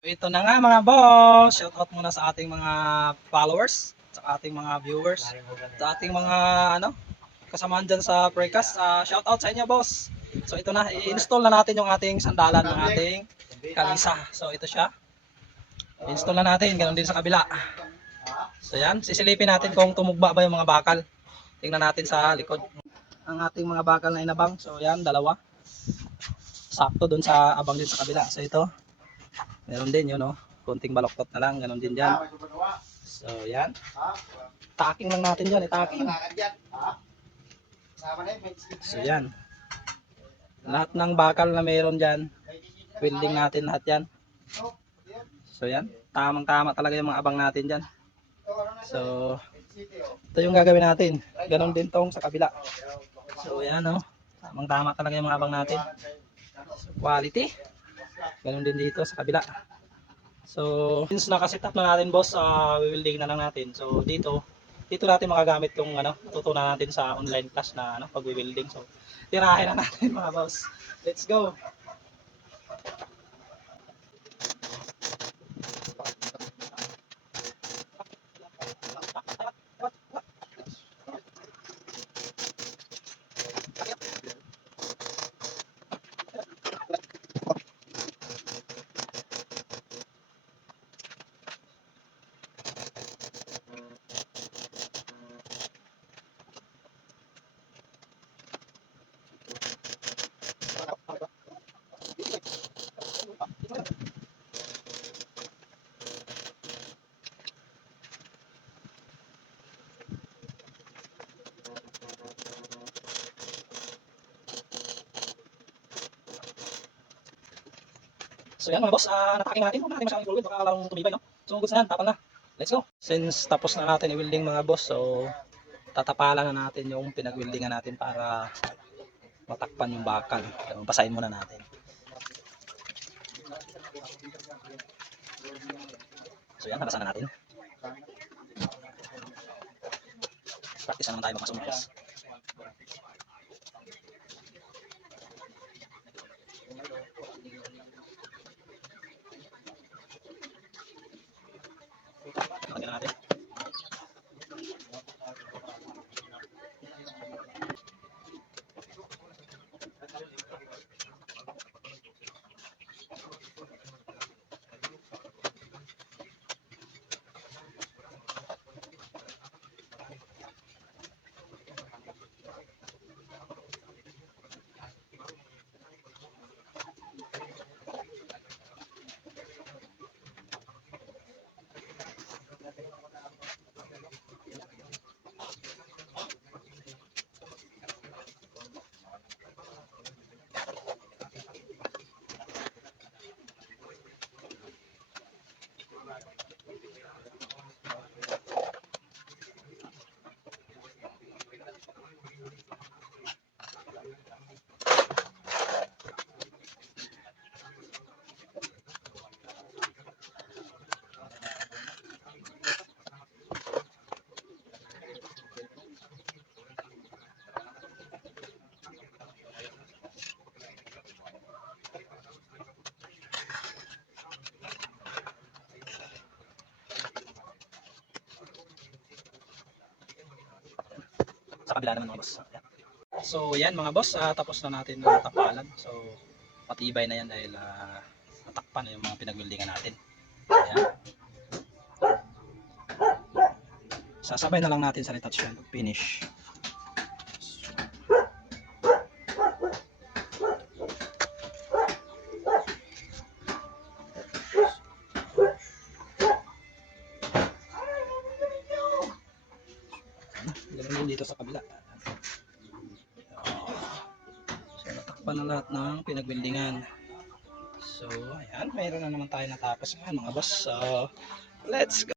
Ito na nga mga boss, shoutout muna sa ating mga followers, sa ating mga viewers, sa ating mga kasamahan dyan sa Precast. Shoutout sa inyo boss. So ito na, i-install na natin yung ating sandalan ng ating kalisa. So ito siya. I-install na natin, ganoon din sa kabila. So yan, sisilipin natin kung tumugba ba yung mga bakal. Tingnan natin sa likod. Ang ating mga bakal na inabang. So yan, dalawa. Sakto dun sa abang din sa kabila. So ito. Meron din yun, konting baloktot na lang, ganun din dyan. So yan, tacking lang natin dyan, tacking. So yan, lahat ng bakal na meron dyan, welding natin lahat yan. So yan, tamang tama talaga yung mga abang natin dyan. So ito yung gagawin natin, ganun din tong sa kabila. So yan, tamang tama talaga yung mga abang natin. So, quality. Ganun din dito sa kabila. So, since nakaset up na natin boss, welding na lang natin. So, dito natin makagamit yung natutunan natin sa online class na pag-welding. So, tirahin na natin mga boss. Let's go. So yan mga boss, nataking natin. Huwag natin masyadong i-forward, baka lang tumibay, no? So goods na yan, tapal na. Let's go. Since tapos na natin i-welding mga boss, so tatapalan na natin yung pinag-weldingan natin para matakpan yung bakal. So, basahin muna natin. So yan, nabasa na natin. Practice na naman tayo mga boss. Lagyan natin. Sa kabila naman mga boss. Ayan. So yan mga boss, tapos na natin tapalan. So patibay na yan dahil natakpan na yung mga pinag-weldingan natin. Ayan. Sasabay na lang natin sa retouch yan, finish. Ganun din dito sa kabila. So natakpan na lahat ng pinag-weldingan. So ayan, mayroon na naman tayo natapos mga boss. So let's go.